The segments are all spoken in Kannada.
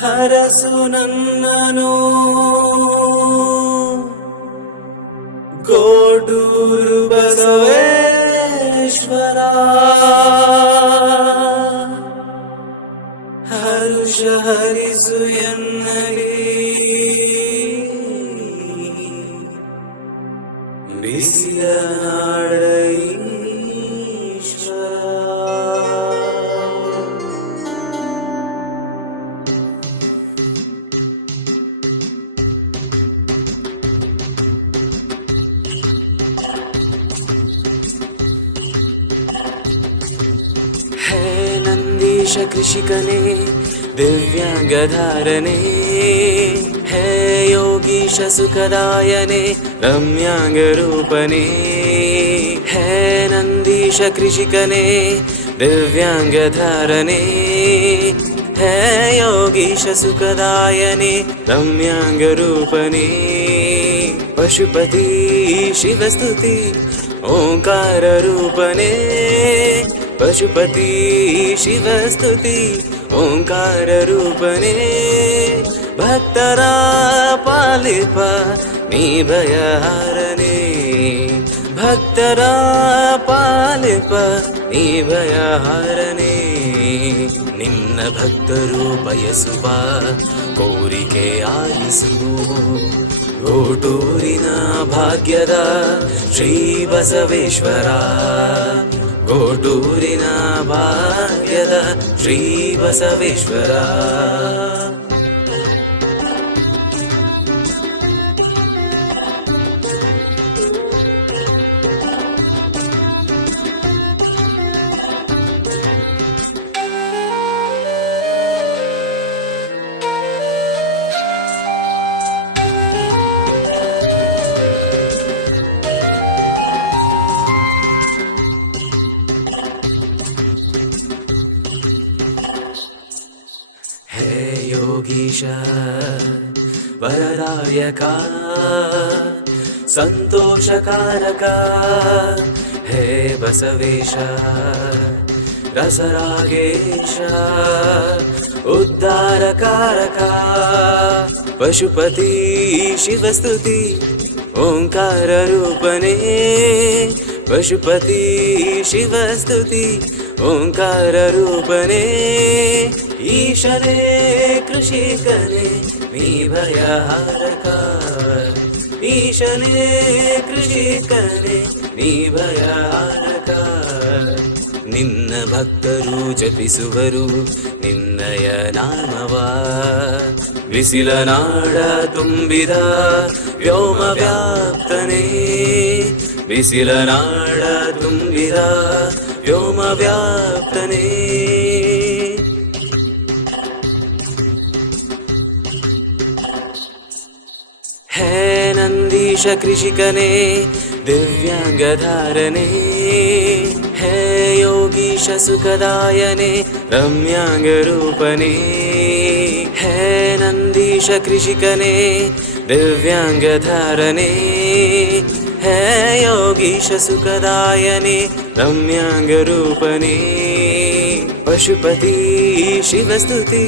ಹರಸು ನನ್ನನು ಗೋಡೂರು ಬಸವೇಶ್ವರ ಹರುಷ ಹರಿಸು ಎನ್ನಲಿ ಬಿಸಿಲ ಹೇ ನಂದೀಶ ಕೃಷಿಕನೇ ದಿವ್ಯಾಂಗಧಾರನೆ ಹೇ ಯೋಗೀಶ ಸುಖದಾಯನೆ ರಮ್ಯಾಂಗ ರೂಪನೆ ಹೇ ನಂದೀಶ ಕೃಷಿಕನೇ ದಿವ್ಯಾಂಗಧಾರನೆ ಹೇ ಯೋಗೀಶ ಸುಖದಾಯನೆ ರಮ್ಯಾಂಗ ರೂಪನೆ ಪಶುಪತಿ ಶಿವಸ್ತುತಿ ಓಂಕಾರ ರೂಪನೆ ಪಶುಪತಿ ಶಿವಸ್ತುತಿ ಓಂಕಾರ ರೂಪನೆ ಭಕ್ತರ ಪಾಲಿಪ ನೀ ಭಯಹಾರನೆ ಭಕ್ತರ ಪಾಲಿಪ ನೀ ಭಯಹಾರನೆ ನಿನ್ನ ಭಕ್ತರು ಬಯಸುವ ಕೋರಿಕೆ ಆಲಿಸು ಗೋಟೂರಿನ ಭಾಗ್ಯದ ಶ್ರೀ ಬಸವೇಶ್ವರ ಗೋಟೂರಿನ ಭಾಗ್ಯದ ಶ್ರೀ ಬಸವೇಶ್ವರ ಯೋಗೀಶ ವರದಾಯಕ ಸಂತೋಷಕಾರಕ ಹೇ ಬಸವೇಶ ರಸರಾಗೇಶ ಉದ್ಧಾರಕಾರಕ ಪಶುಪತಿ ಶಿವಸ್ತುತಿ ಓಂಕಾರ ರೂಪನೆ ಪಶುಪತಿ ಶಿವಸ್ತುತಿ ಓಂಕಾರ ರೂಪನೆ ಈಶನೇ ಕೃಷಿಕನೇ ನೀ ಭಯಹಾರಕ ಈಶನೇ ಕೃಷಿಕನೇ ನೀ ಭಯಹಾರಕ ನಿನ್ನ ಭಕ್ತರು ಜಪಿಸುವರು ನಿನ್ನಯ ನಾಮವ ಬಿಸಿಲ ನಾಡ ತುಂಬಿದ ವ್ಯೋಮ ವ್ಯಾಪ್ತನೇ ಬಿಸಿಲ ನಾಡ ತುಂಬಿದ ವ್ಯೋಮ ವ್ಯಾಪ್ತನೇ ಹೇ ನಂದೀಶ ಕೃಷಿಕನೇ ದಿವ್ಯಾಂಗಧಾರನೆ ಹೇ ಯೋಗೀಶ ಸುಖದಾಯನೆ ರಮ್ಯಾಂಗ ರೂಪನೆ ಹೇ ನಂದೀಶ ಕೃಷಿಕನೇ ದಿವ್ಯಾಂಗಧಾರನೆ ಹೇ ಯೋಗೀಶ ಸುಖದಾಯನೆ ರಮ್ಯಾಂಗ ರೂಪನೆ ಪಶುಪತಿ ಶಿವಸ್ತುತಿ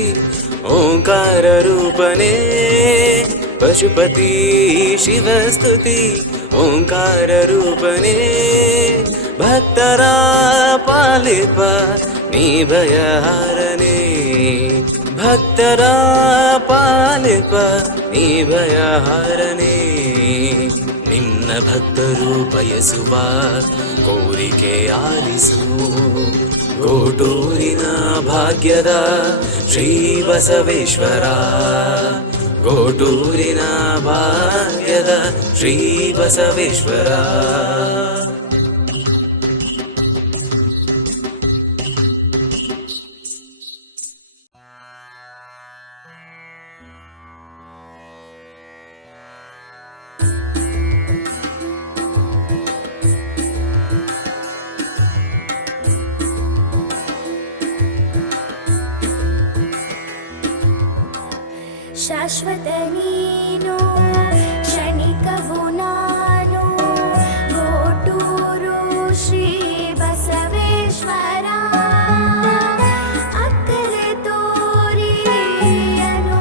ಓಂಕಾರ ರೂಪನೆ ಪಶುಪತಿ ಶಿವಸ್ತುತಿ ಓಂಕಾರ ರೂಪನೆ ಭಕ್ತರ ಪಾಲಿಪ ನೀ ಭಯಹಾರನೆ ಭಕ್ತರ ಪಾಲಿಪ ನೀ ಭಯಹಾರನೆ ನಿನ್ನ ಭಕ್ತರು ಬಯಸುವ ಕೋರಿಕೆ ಆಲಿಸು ಗೋಟೂರಿನ ಭಾಗ್ಯದ ಶ್ರೀ ಬಸವೇಶ್ವರ ಗೋಟೂರಿನ ಭಾಗ್ಯದ ಶ್ರೀ ಬಸವೇಶ್ವರ ಶಾಶ್ವತ ನೀನು ಕ್ಷಣಿಕವು ನಾನು ಗೋಟೂರು ಶ್ರೀ ಬಸವೇಶ್ವರ ಅಕ್ಕರೆ ತೋರಿ ಅನುಗ್ರಹಿಸು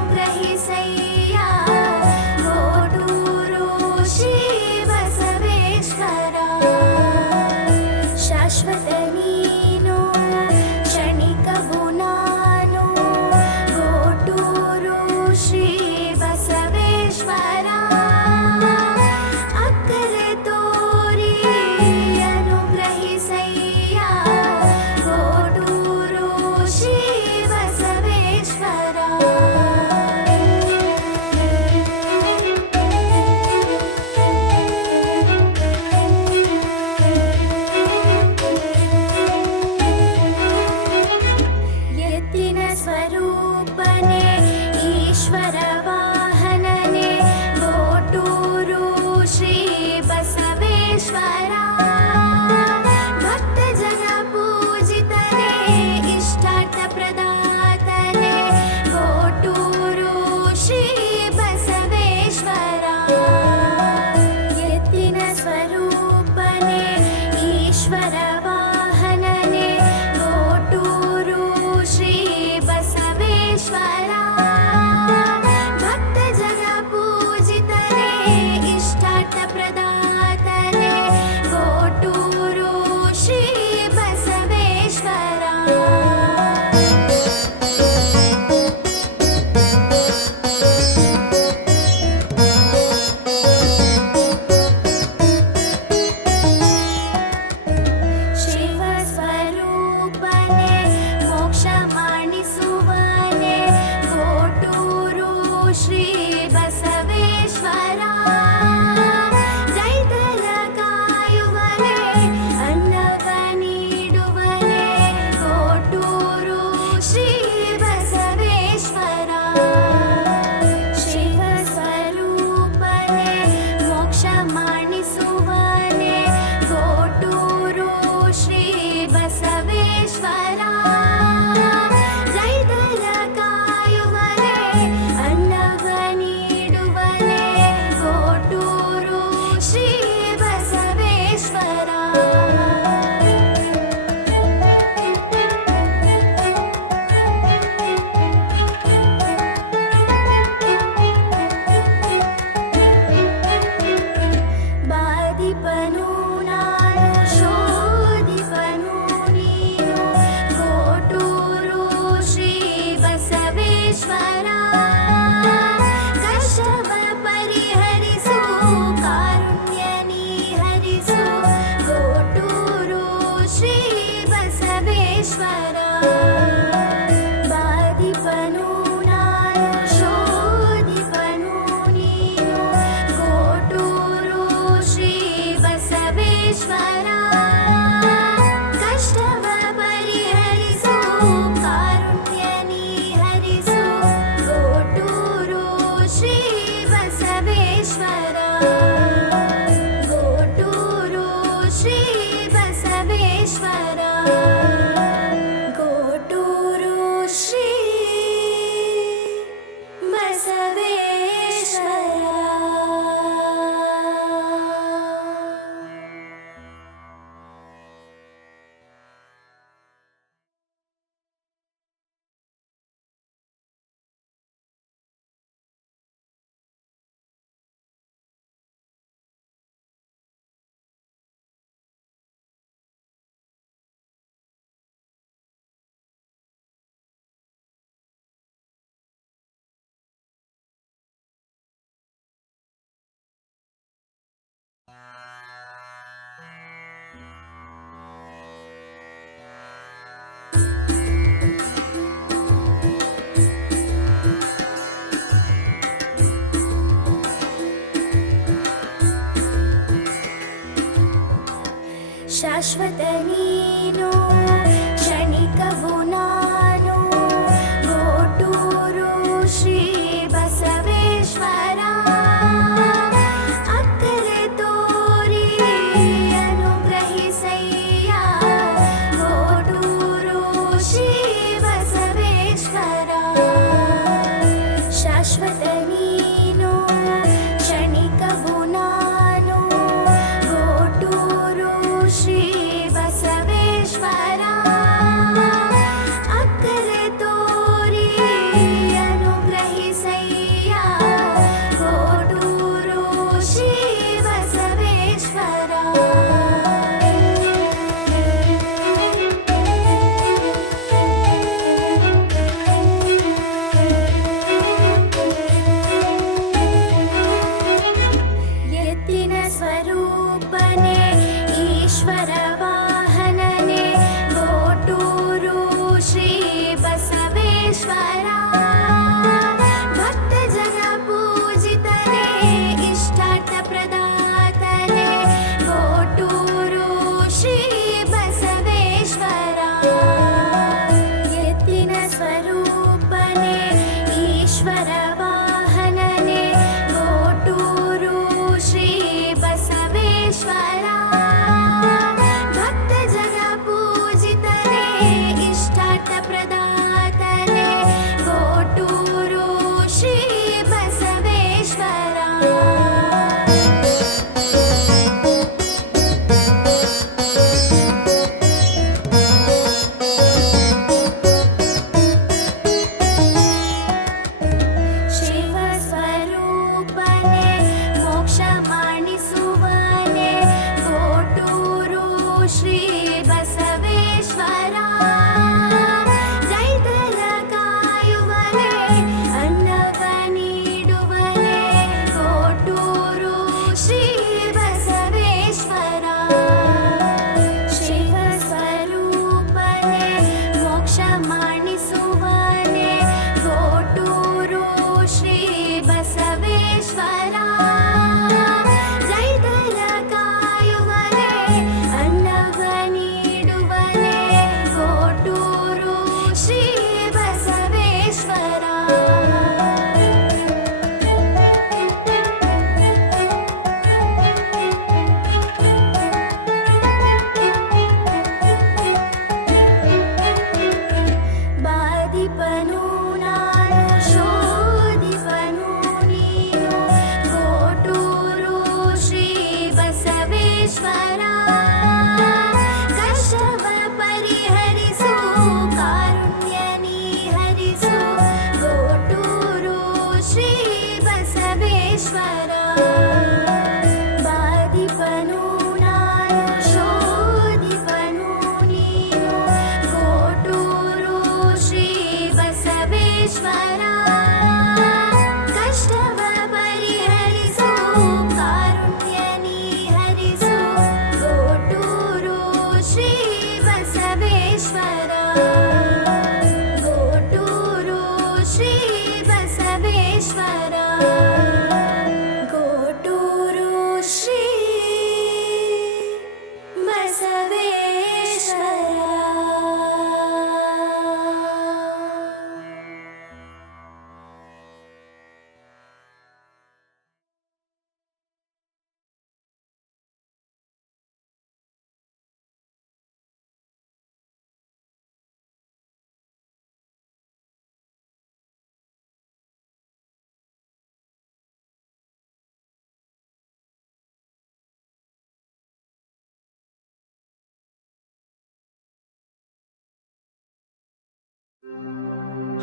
बसवेश्वरा कष्टव परिहरिसु कारुण्यनि हरिसु गोटूरु श्री बसवेश्वरा बाधिपनु नानु शोधिपनु नीनु गोटूरु श्री बसवेश्वरा कष्टव परिहरिसु कारुण्यनि हरिसु गोटूरु श्री बसवेश्वरा गोटूरु श्री बसवेश्वरा गोटूरु श्री बसवेश्वरा ಶಾಶ್ವತ ನೀನು ಕ್ಷಣಿಕವು ನಾನು ಗೋಟೂರು ಶ್ರೀ ಬಸವೇಶ್ವರ ಅಕ್ಕರೆ ತೋರಿ ಅನುಗ್ರಹಿಸಯ್ಯ ಗೋಟೂರು ಶ್ರೀ ಬಸವೇಶ್ವರ ಶಾಶ್ವತ ನೀನು ಕ್ಷಣಿಕವು ನಾನು ಗೋಟೂರು ಶ್ರೀ ಬಸವೇಶ್ವರ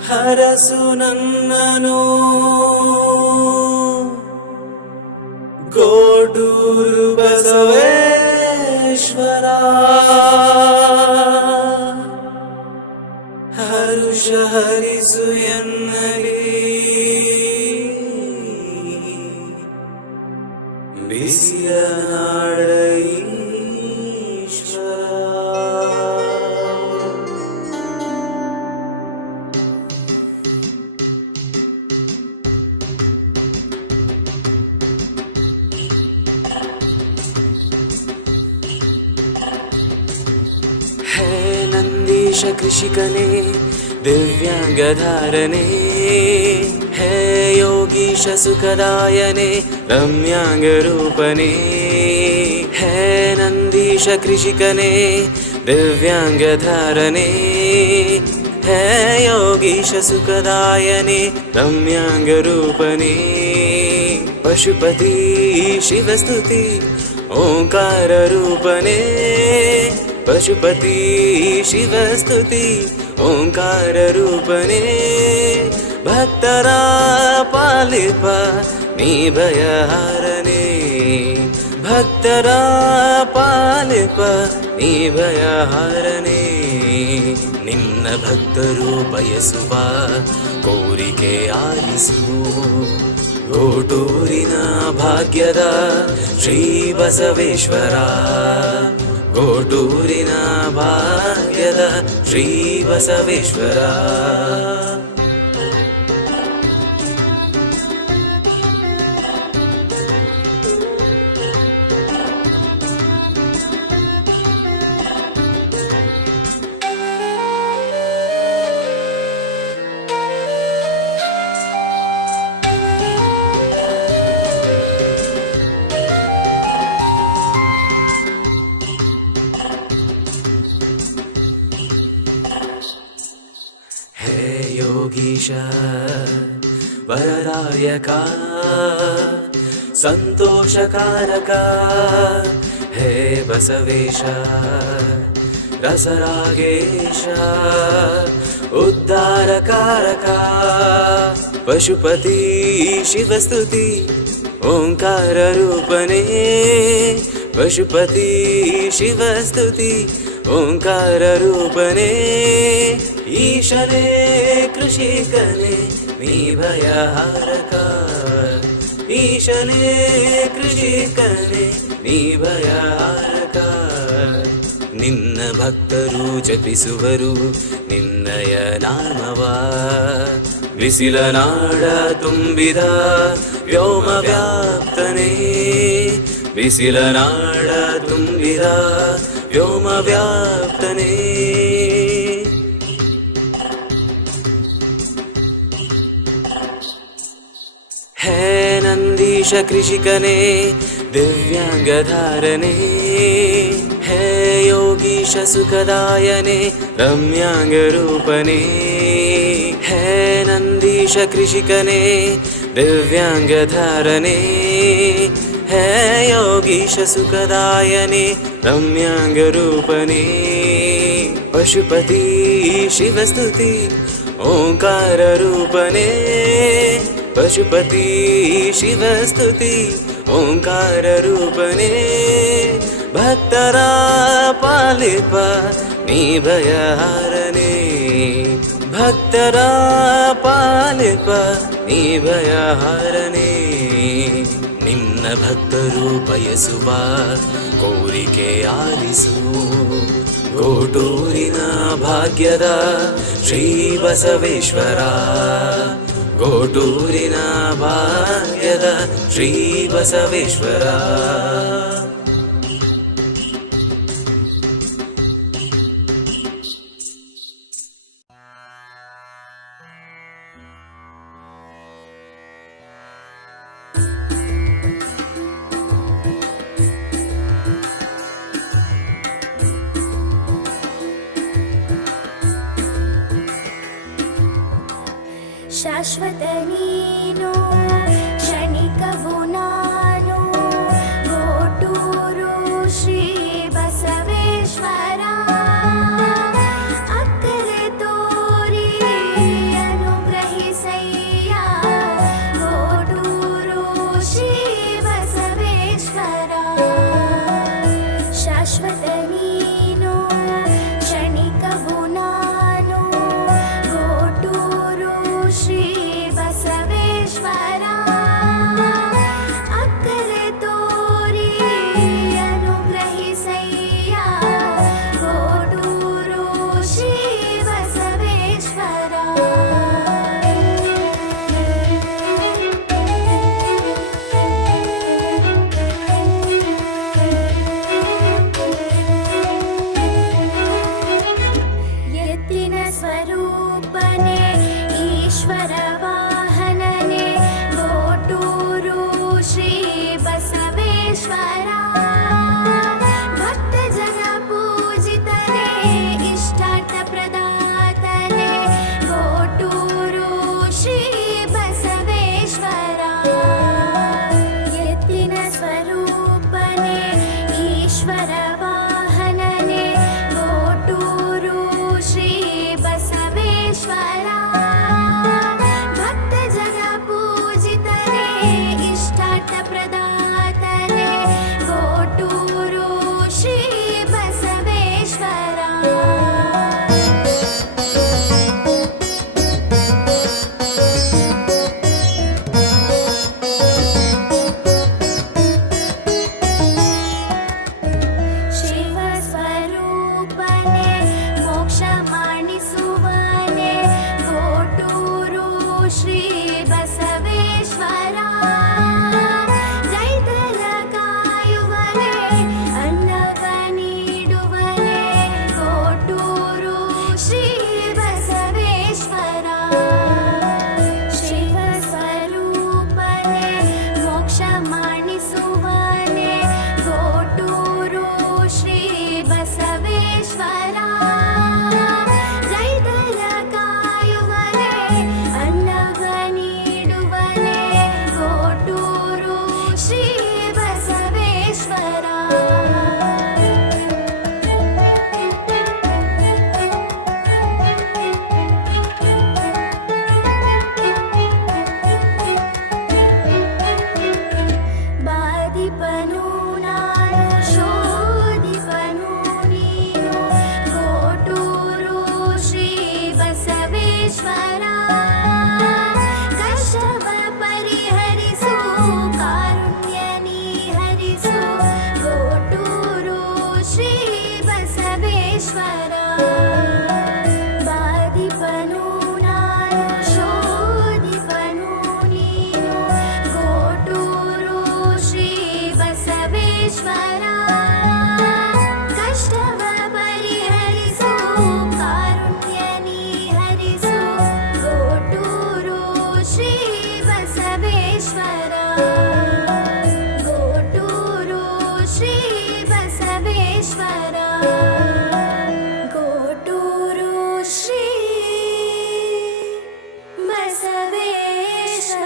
ಹರಸು ನನ್ನನು ಗೋಡೂರು ಬಸವೇಶ್ವರ ಹರುಷ ಹರಿಸು ಎನ್ನಲಿ ಬಿಸಿಯ ನಾಡ ಹೇ ನಂದೀಶ ಕೃಷಿಕನೇ ದಿವ್ಯಾಂಗಧಾರನೆ ಹೇ ಯೋಗೀಶ ಸುಖದಾಯನೆ ರಮ್ಯಾಂಗ ರೂಪನೇ ಹೇ ನಂದೀಶ ಕೃಷಿಕನೇ ದಿವ್ಯಾಂಗಧಾರನೆ ಹೇ ಯೋಗೀಶ ಸುಖದಾಯನೆ ರಮ್ಯಾಂಗ ರೂಪನೇ ಪಶುಪತಿ ಶಿವಸ್ತುತಿ ಓಂಕಾರ ರೂಪನೇ ಪಶುಪತಿ ಶಿವಸ್ತುತಿ ಓಂಕಾರ ರೂಪನೇ ಭಕ್ತರ ಪಾಲಿಪ ನೀ ಭಯಹಾರನೇ ಭಕ್ತರ ಪಾಲಿಪ ನೀ ಭಯಹಾರನೇ ನಿನ್ನ ಭಕ್ತರು ಬಯಸುವ ಕೋರಿಕೆ ಆಲಿಸು ಗೋಟೂರಿನ ಭಾಗ್ಯದ ಶ್ರೀ ಬಸವೇಶ್ವರ ಗೋಟೂರಿನ ಭಾಗ್ಯದ ಶ್ರೀ ಬಸವೇಶ್ವರ ಯೋಗೀಶ ವರದಾಯಕ ಸಂತೋಷಕಾರಕ ಹೇ ಬಸವೇಶ ರಸರಾಗೇಶ ಉದ್ಧಾರಕಾರಕ ಪಶುಪತಿ ಶಿವಸ್ತುತಿ ಓಂಕಾರ ರೂಪನೇ ಪಶುಪತಿ ಶಿವಸ್ತುತಿ ಓಂಕಾರ ರೂಪನೇ ಈಶನೇ ಕೃಷಿಕನೇ ನೀ ಭಯಹಾರಕ ಈಶನೇ ಕೃಷಿಕನೇ ನೀ ಭಯಹಾರಕ ನಿನ್ನ ಭಕ್ತರು ಜಪಿಸುವರು ನಿನ್ನಯ ನಾಮವ ಬಿಸಿಲ ನಾಡ ತುಂಬಿದ ವ್ಯೋಮ ವ್ಯಾಪ್ತನೇ ಬಿಸಿಲ ನಾಡ ತುಂಬಿದ ವ್ಯೋಮ ವ್ಯಾಪ್ತನೇ ಹೇ ನಂದೀಶ ಕೃಷಿಕನೇ ದಿವ್ಯಾಂಗಧಾರನೆ ಹೇ ಯೋಗೀಶ ಸುಖದಾಯನೆ ರಮ್ಯಾಂಗ ರೂಪನೇ ಹೇ ನಂದೀಶ ಕೃಷಿಕನೇ ದಿವ್ಯಾಂಗಧಾರನೆ ಹೇ ಯೋಗೀಶ ಸುಖದಾಯನೆ ರಮ್ಯಾಂಗ ರೂಪನೇ ಪಶುಪತಿ ಶಿವಸ್ತುತಿ ಓಂಕಾರ ರೂಪನೇ ಪಶುಪತಿ ಶಿವಸ್ತುತಿ ಓಂಕಾರ ರೂಪನೇ ಭಕ್ತರ ಪಾಲಿಪ ನೀ ಭಯಹಾರನೇ ಭಕ್ತರ ಪಾಲಿಪ ನೀ ಭಯಹಾರನೇ ನಿನ್ನ ಭಕ್ತರು ಬಯಸುವ ಕೋರಿಕೆ ಆಲಿಸು ಗೋಟೂರಿನ ಭಾಗ್ಯದ ಶ್ರೀ ಬಸವೇಶ್ವರ ಗೋಟೂರಿನ ಭಾಗ್ಯದ ಶ್ರೀ ಬಸವೇಶ್ವರ ಶಾಶ್ವತ ನೀನು ಕ್ಷಣಿಕವು ನಾನು ಗೋಟೂರು ಶ್ರೀ ಬಸವೇಶ್ವರ ಅಕ್ಕರೆ ತೋರಿ श्री बसवेश्वरा रैतर कायुवने अन्नव ನೀಡುವನೆ ಕೋಟೂರು ಶ್ರೀ ಬಸವೇಶ್ವರ ಶಿವ ಸ್ವರೂಪನೆ ಮೋಕ್ಷ ಮಾಡಿಸುವನೆ ಕೋಟೂರು ಶ್ರೀ ಬಸವೇಶ್ವರ ರೈತರ ಕಾಯುವನೆ ಅನ್ನವ ನೀಡುವನೆ ಕೋಟೂರು ಶ್ರೀ ಬಸವೇಶ್ವರ ಬಾದಿಪನು ನಾನು ಶೋಧಿಪನು ನೀನು ಕೋಟೂರು ಶ್ರೀ ಬಸವೇಶ್ವರ ಕಷ್ಟವ ಪರಿಹರಿಸು ಕಾರುಣ್ಯ ನೀ ಹರಿಸು ಕೋಟೂರು ಶ್ರೀ ಬಸವೇಶ್ವರ ಬಾದಿಪನು ನಾನು ಶೋಧಿಪನು ನೀನು ಕೋಟೂರು ಶ್ರೀ ಬಸವೇಶ್ವರ ಕಷ್ಟವ ಪರಿಹರಿಸು ಕಾರುಣ್ಯ ನೀ ಹರಿಸು ಕೋಟೂರು ಶ್ರೀ ಬಸವೇಶ್ವರ ಕೋಟೂರು ಶ್ರೀ ಬಸವೇಶ್ವರ ಕೋಟೂರು ಶ್ರೀ ಬಸವೇಶ್ವರ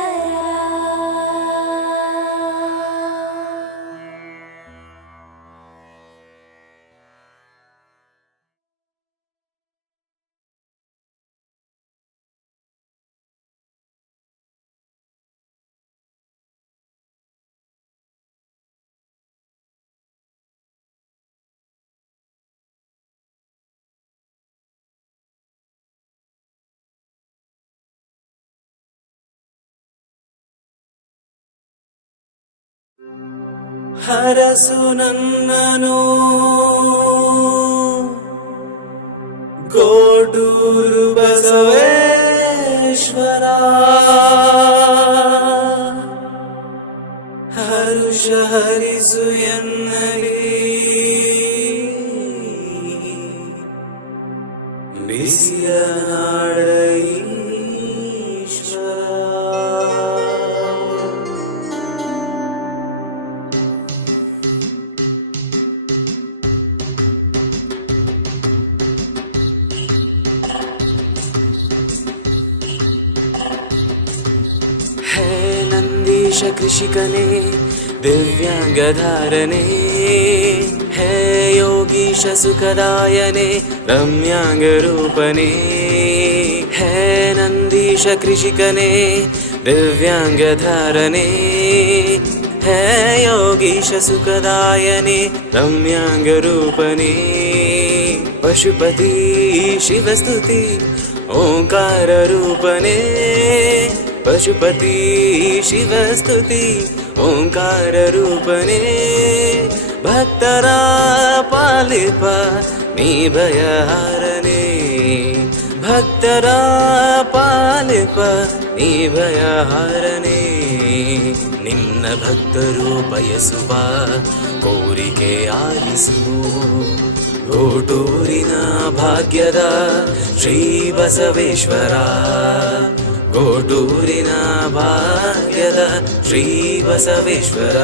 ಹರಸು ನನ್ನನು ಕೋಟೂರು ಬಸವೇಶ್ವರ ಹರುಷ ಹರಿಸು ಎನ್ನಲಿ ಬಿಸಿಯ ನಾಡ ಈಶ್ವರ ಹೇ ನಂದೀಶ ಕೃಷಿಕನೇ ದಿವ್ಯಾಂಗಧಾರನೆ ಹೇ ಯೋಗೀಶ ಸುಖದಾಯನೆ ರಮ್ಯಾಂಗರೂಪನೆ ಹೇ ನಂದೀಶ ಕೃಷಿಕನೇ ದಿವ್ಯಾಂಗಧಾರನೆ ಹೇ ಯೋಗೀಶ ಸುಖದಾಯನೆ ರಮ್ಯಾಂಗರೂಪನೆ ಪಶುಪತಿ ಶಿವಸ್ತುತಿ ಓಂಕಾರ ರೂಪನೆ ಪಶುಪತಿ ಶಿವಸ್ತುತಿ ಓಂಕಾರ ರೂಪನೆ ಭಕ್ತರ ಪಾಲಿಪ ನೀ ಭಯಹಾರನೆ ಭಕ್ತರ ಪಾಲಿಪ ನೀ ಭಯಹಾರನೆ ನಿನ್ನ ಭಕ್ತರು ಬಯಸುವ ಕೋರಿಕೆ ಆಲಿಸು ಕೋಟೂರಿನ ಭಾಗ್ಯದ ಶ್ರೀ ಬಸವೇಶ್ವರ ಕೋಟೂರಿನ ಭಾಗ್ಯದ ಶ್ರೀ ಬಸವೇಶ್ವರ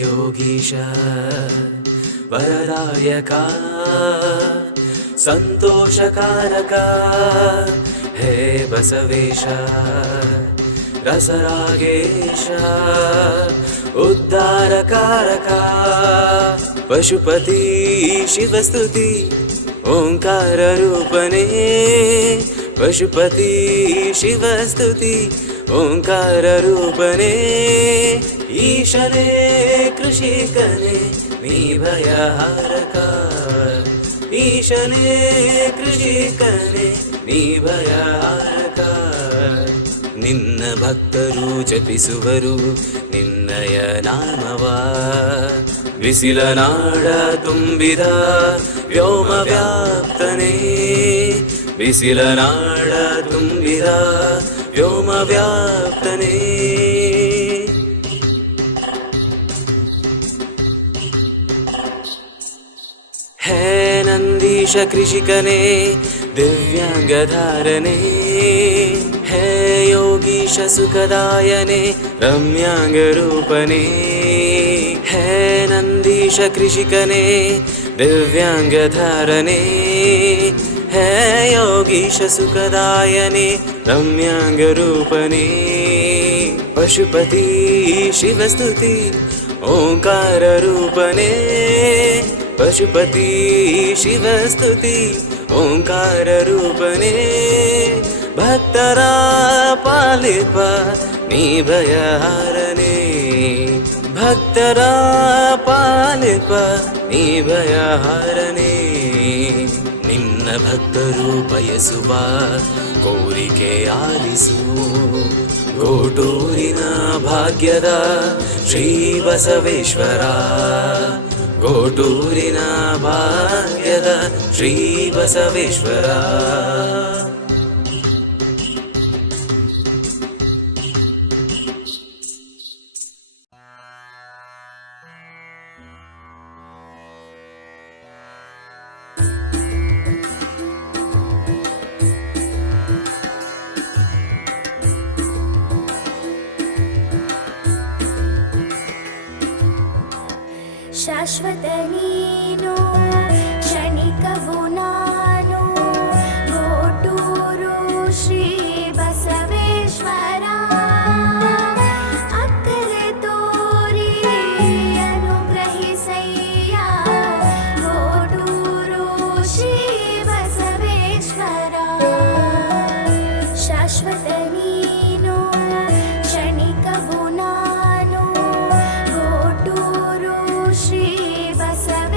ಯೋಗೀಶ ವರದಾಯಕ ಸಂತೋಷಕಾರಕ ಹೇ ಬಸವೇಶ ರಸರಾಗೇಶ ಉದ್ಧಾರಕಾರಕ ಪಶುಪತಿ ಶಿವಸ್ತುತಿ ಓಂಕಾರ ರೂಪನೇ पशुपति शिवस्तुति ओंकार रूपने ईशने कृषिकने निर्भयहारका ईशने कृषिकने निर्भयहारका ನಿನ್ನ ಭಕ್ತರು ಜಪಿಸುವರು ನಿನ್ನಯ ನಾಮವ ಬಿಸಿಲ ನಾಡ ತುಂಬಿದ ವ್ಯೋಮ ವ್ಯಾಪ್ತನೇ ಬಿಸಿಲ ನಾಡ ತುಂಬಿದ ವ್ಯೋಮ ವ್ಯಾಪ್ತನೇ ಹೇ ನಂದೀಶ ಕೃಷಿಕನೇ ದಿವ್ಯಾಂಗಧಾರನೇ ಹೇ ಯೋಗೀಶ ಸುಖದಾಯನೆ ರಮ್ಯಾಂಗರೂಪನೇ ಹೇ ನಂದೀಶ ಕೃಷಿಕನೇ ದಿವ್ಯಾಂಗಧಾರನೇ ಹೇ ಯೋಗೀಶ ಸುಖದಾಯನೆ ರಮ್ಯಾಂಗರೂಪನೇ ಪಶುಪತಿ ಶಿವಸ್ತುತಿ ಓಂಕಾರ ರೂಪನೇ ಪಶುಪತಿ ಶಿವಸ್ತುತಿ ಓಂಕಾರ ರೂಪನೇ ಭಕ್ತರ ಪಾಲಿಪ ನೀ ಭಯಹಾರನೇ ಭಕ್ತರ ಪಾಲಿಪ ನೀ ಭಯಹಾರನೇ ನಿನ್ನ ಭಕ್ತರು ಬಯಸುವ ಕೋರಿಕೆ ಆಲಿಸು ಗೋಟೂರಿನ ಭಾಗ್ಯದ ಶ್ರೀ ಬಸವೇಶ್ವರ ಗೋಟೂರಿನ ಭಾಗ್ಯದ ಶ್ರೀ ಬಸವೇಶ್ವರ ಶಾಶ್ವತ ನೀನು ಕ್ಷಣಿಕವು ನಾನು ಗೋಟೂರು ಶ್ರೀ ಬಸವೇಶ್ವರ ಅಕ್ಕರೆ ತೋರಿ ಅನುಗ್ರಹಿಸಯ್ಯ ಗೋಟೂರು ಶ್ರೀ ಬಸವೇಶ್ವರ ಶಾಶ್ವತ ನೀನು ಕ್ಷಣಿಕವು ನಾನು ಗೋಟೂರು ಶ್ರೀ ಬಸವೇಶ್ವರ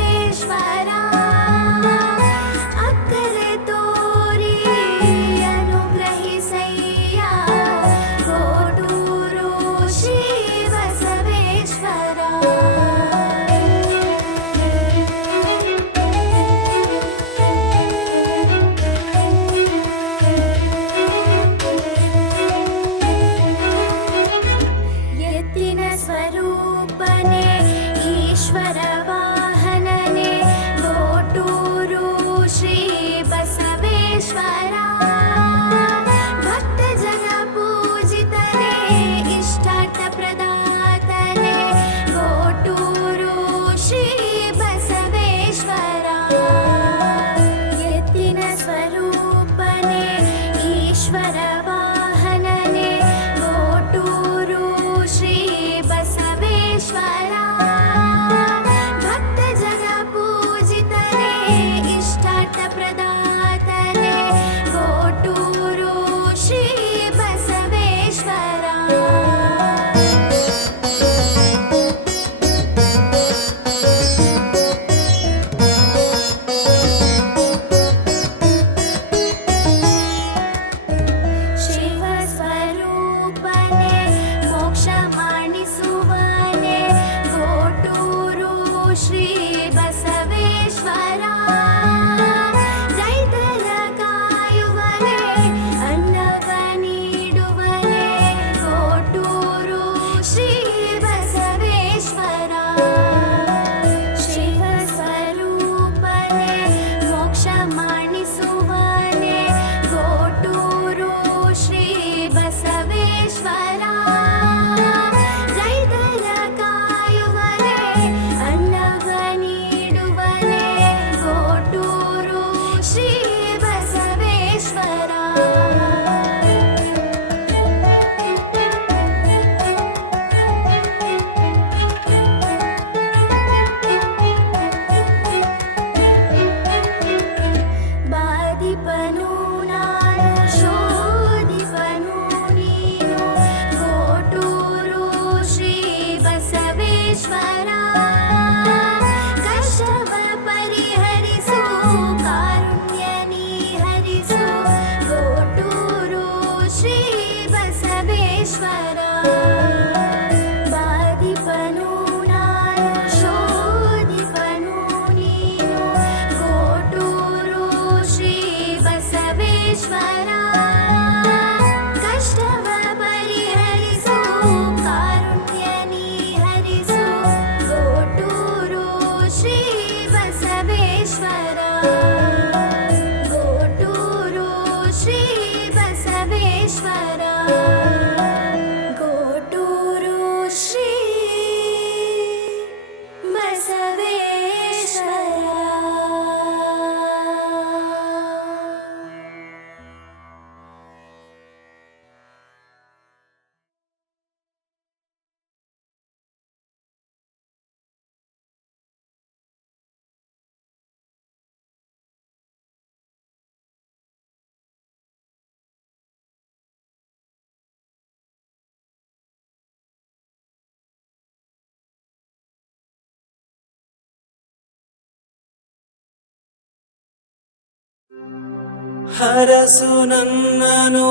ಹರಸು ನನ್ನನು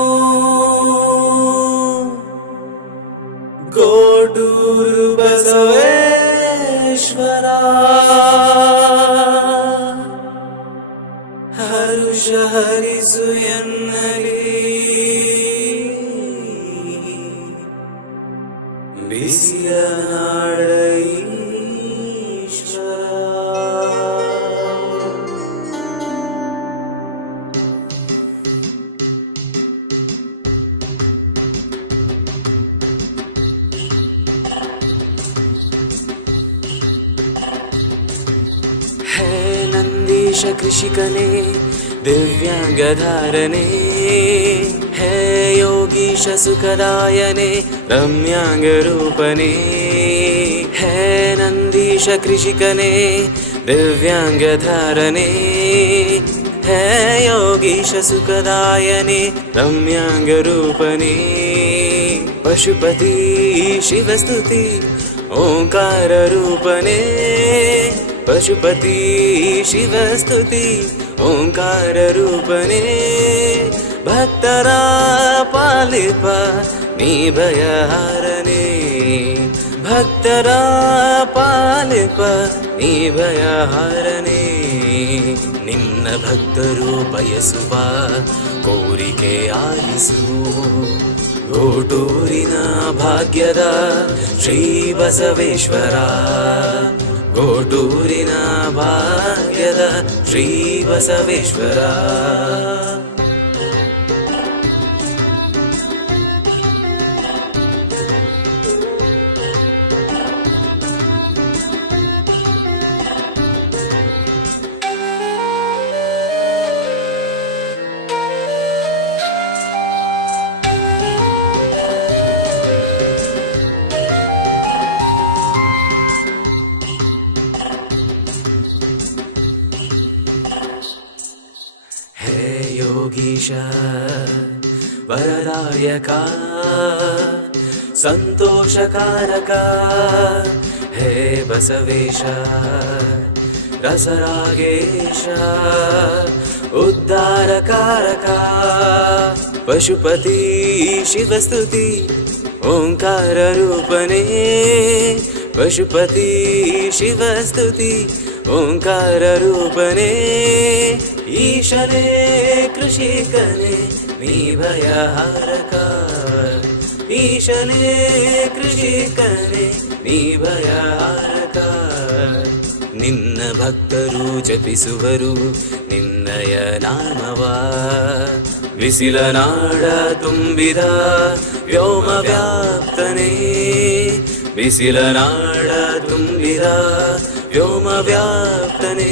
ಗೋಟೂರು ಬಸವೇಶ್ವರ ಹರುಷ ಹರಿಸು ಎನ್ನಲಿ ಬಿಸಿಲ ನಾಡ ಹೇ ನಂದೀಶ ಕೃಷಿಕನೇ ದಿವ್ಯಾಂಗಧಾರನೆ ಹೇ ಯೋಗೀಶ ಸುಖದಾಯನೆ ರಮ್ಯಾಂಗ ರೂಪನೇ ಹೇ ನಂದೀಶ ಕೃಷಿಕನೇ ದಿವ್ಯಾಂಗಧಾರನೆ ಹೇ ಯೋಗೀಶ ಸುಖದಾಯನೆ ರಮ್ಯಾಂಗ ರೂಪನೇ ಪಶುಪತಿ ಶಿವಸ್ತುತಿ ಓಂಕಾರ ರೂಪನೇ ಪಶುಪತಿ ಶಿವಸ್ತುತಿ ಓಂಕಾರ ರೂಪನೇ ಭಕ್ತರ ಪಾಲಿಪ ನೀ ಭಯಹಾರನೇ ಭಕ್ತರ ಪಾಲಿಪ ನೀ ಭಯಹಾರನೇ ನಿನ್ನ ಭಕ್ತರು ಬಯಸುವ ಕೋರಿಕೆ ಆಲಿಸು ಗೋಟೂರಿನ ಭಾಗ್ಯದ ಶ್ರೀ ಬಸವೇಶ್ವರ ಗೋಟೂರಿನ ಭಾಗ್ಯದ ಶ್ರೀ ಬಸವೇಶ್ವರ ಯೋಗೀಶ ವರದಾಯಕ ಸಂತೋಷಕಾರಕ ಹೇ ಬಸವೇಶ ರಸರಾಗೇಶ ಉದ್ಧಾರಕಾರಕ ಪಶುಪತಿ ಶಿವಸ್ತುತಿ ಓಂಕಾರ ರೂಪನೇ ಪಶುಪತಿ ಶಿವಸ್ತುತಿ ಓಂಕಾರ ರೂಪನೇ ಈಶನೇ ಕೃಷಿಕನೇ ನೀ ಭಯಹಾರಕ ಈಶನೇ ಕೃಷಿಕನೇ ನೀ ಭಯಹಾರಕ ನಿನ್ನ ಭಕ್ತರು ಜಪಿಸುವರು ನಿನ್ನಯ ನಾಮವ ಬಿಸಿಲ ನಾಡ ತುಂಬಿದ ವ್ಯೋಮ ವ್ಯಾಪ್ತನೇ ಬಿಸಿಲ ನಾಡ ತುಂಬಿದ ವ್ಯೋಮ ವ್ಯಾಪ್ತನೇ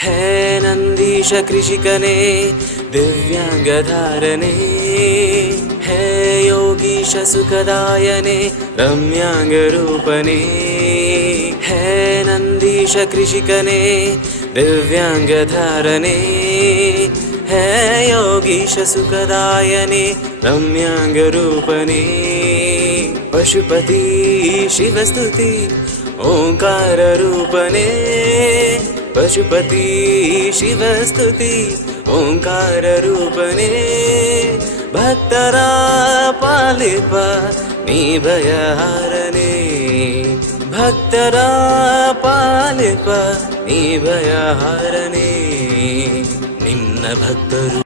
ಹೇ ನಂದೀಶ ಕೃಷಿಕನೇ ದಿವ್ಯಾಂಗಧಾರನೆ ಹೇ ಯೋಗೀಶ ಸುಖದಾಯನೆ ರಮ್ಯಾಂಗ ರೂಪನೇ ಹೇ ನಂದೀಶ ಕೃಷಿಕನೇ ದಿವ್ಯಾಂಗಧಾರನೆ ಹೇ ಯೋಗೀಶ ಸುಖದಾಯನೆ ರಮ್ಯಾಂಗ ರೂಪನೇ ಪಶುಪತಿ ಶಿವಸ್ತುತಿ ಓಂಕಾರ ರೂಪನೇ ಪಶುಪತಿ ಶಿವಸ್ತುತಿ ಓಂಕಾರ ರೂಪನೇ ಭಕ್ತರ ಪಾಲಿಪ ನೀ ಭಯಹಾರನೇ ಭಕ್ತರ ಪಾಲಿಪ ನೀ ಭಯಹಾರನೇ ನಿನ್ನ ಭಕ್ತರು